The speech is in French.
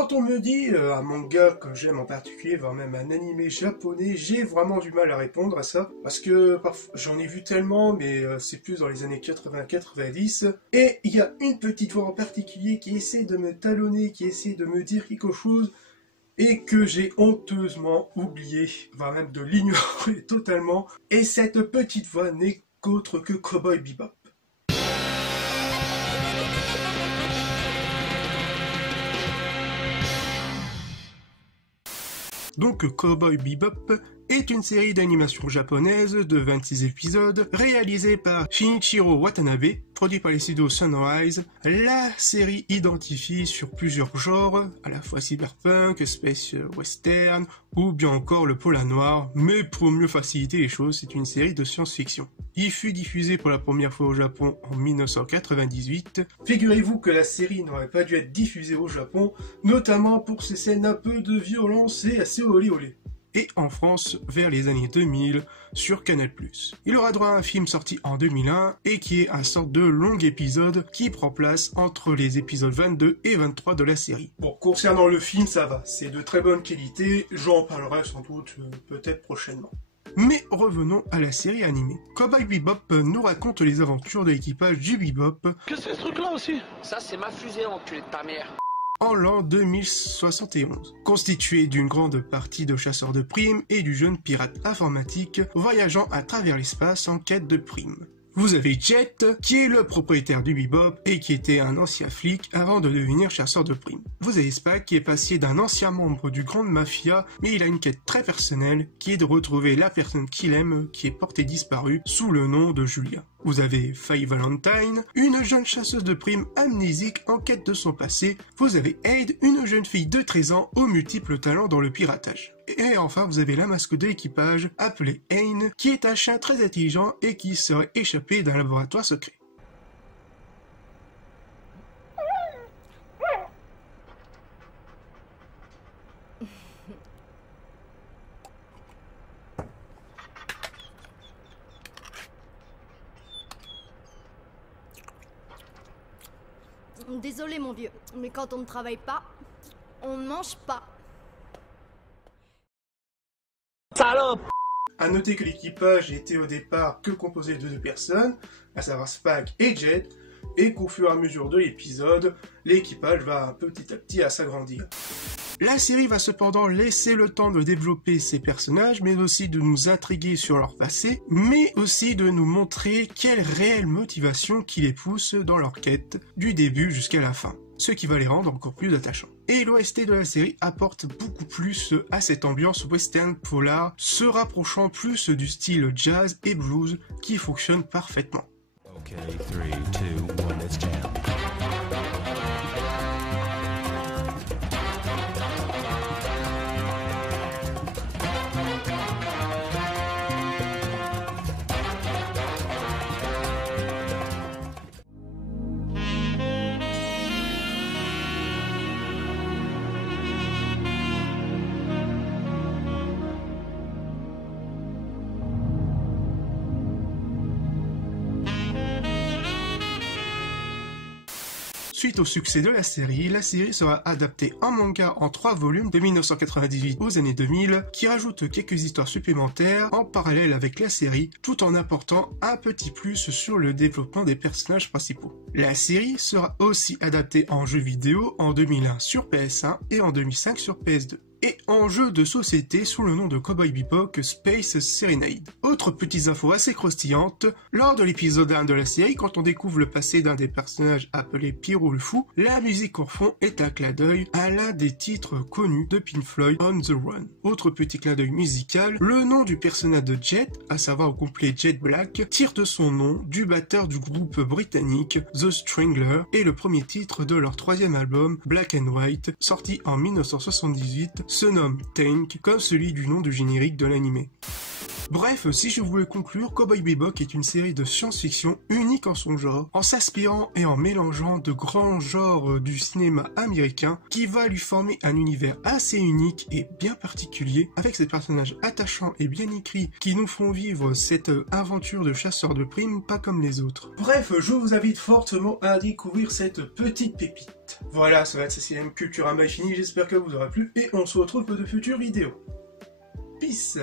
Quand on me dit un manga que j'aime en particulier, voire même un animé japonais, j'ai vraiment du mal à répondre à ça, parce que parfois, j'en ai vu tellement, mais c'est plus dans les années 80-90, et il y a une petite voix en particulier qui essaie de me talonner, qui essaie de me dire quelque chose, et que j'ai honteusement oublié, voire même de l'ignorer totalement, et cette petite voix n'est qu'autre que Cowboy Bebop. Donc Cowboy Bebop est une série d'animation japonaise de 26 épisodes réalisée par Shinichiro Watanabe, produit par les studios Sunrise. La série identifie sur plusieurs genres, à la fois cyberpunk, space western ou bien encore le polar noir, mais pour mieux faciliter les choses, c'est une série de science-fiction. Il fut diffusé pour la première fois au Japon en 1998. Figurez-vous que la série n'aurait pas dû être diffusée au Japon, notamment pour ses scènes un peu de violence et assez olé olé. Et en France vers les années 2000 sur Canal+. Il aura droit à un film sorti en 2001 et qui est un sorte de long épisode qui prend place entre les épisodes 22 et 23 de la série. Bon, concernant le film, ça va, c'est de très bonne qualité, j'en parlerai sans doute peut-être prochainement. Mais revenons à la série animée. Cowboy Bebop nous raconte les aventures de l'équipage du Bebop. Qu'est-ce que c'est ce truc-là aussi? Ça, c'est ma fusée, enculé de ta mère. En l'an 2071, constitué d'une grande partie de chasseurs de primes et du jeune pirate informatique voyageant à travers l'espace en quête de primes. Vous avez Jet, qui est le propriétaire du Bebop et qui était un ancien flic avant de devenir chasseur de primes. Vous avez Spike, qui est passé d'un ancien membre du Grande Mafia, mais il a une quête très personnelle, qui est de retrouver la personne qu'il aime, qui est portée disparue, sous le nom de Julia. Vous avez Faye Valentine, une jeune chasseuse de primes amnésique en quête de son passé. Vous avez Aide, une jeune fille de 13 ans aux multiples talents dans le piratage. Et enfin, vous avez la masque de l'équipage, appelée Aine, qui est un chien très intelligent et qui serait échappé d'un laboratoire secret. Désolé mon vieux, mais quand on ne travaille pas, on ne mange pas. Salope! A noter que l'équipage était au départ que composé de 2 personnes, à savoir Spike et Jet, et qu'au fur et à mesure de l'épisode, l'équipage va petit à petit à s'agrandir. La série va cependant laisser le temps de développer ses personnages, mais aussi de nous intriguer sur leur passé, mais aussi de nous montrer quelle réelle motivation qui les pousse dans leur quête, du début jusqu'à la fin, ce qui va les rendre encore plus attachants. Et l'OST de la série apporte beaucoup plus à cette ambiance western polar, se rapprochant plus du style jazz et blues qui fonctionne parfaitement. Okay, 3, 2, 1, let's jam. Suite au succès de la série sera adaptée en manga en 3 volumes de 1998 aux années 2000, qui rajoutent quelques histoires supplémentaires en parallèle avec la série, tout en apportant un petit plus sur le développement des personnages principaux. La série sera aussi adaptée en jeu vidéo en 2001 sur PS1 et en 2005 sur PS2. Et en jeu de société sous le nom de Cowboy Bebop Space Serenade. Autre petites infos assez croustillantes, lors de l'épisode 1 de la série, quand on découvre le passé d'un des personnages appelé Pierrot le Fou, la musique en fond est un clin d'œil à l'un des titres connus de Pink Floyd, On the Run. Autre petit clin d'œil musical, le nom du personnage de Jet, à savoir au complet Jet Black, tire de son nom du batteur du groupe britannique The Strangler et le premier titre de leur 3e album Black and White, sorti en 1978, se nomme Tank, comme celui du nom du générique de l'animé. Bref, si je voulais conclure, Cowboy Bebop est une série de science-fiction unique en son genre, en s'inspirant et en mélangeant de grands genres du cinéma américain, qui va lui former un univers assez unique et bien particulier, avec ses personnages attachants et bien écrits qui nous font vivre cette aventure de chasseur de primes pas comme les autres. Bref, je vous invite fortement à découvrir cette petite pépite. Voilà, ça va être CCM Culturama fini, j'espère que vous aura plu et on se retrouve pour de futures vidéos. Peace!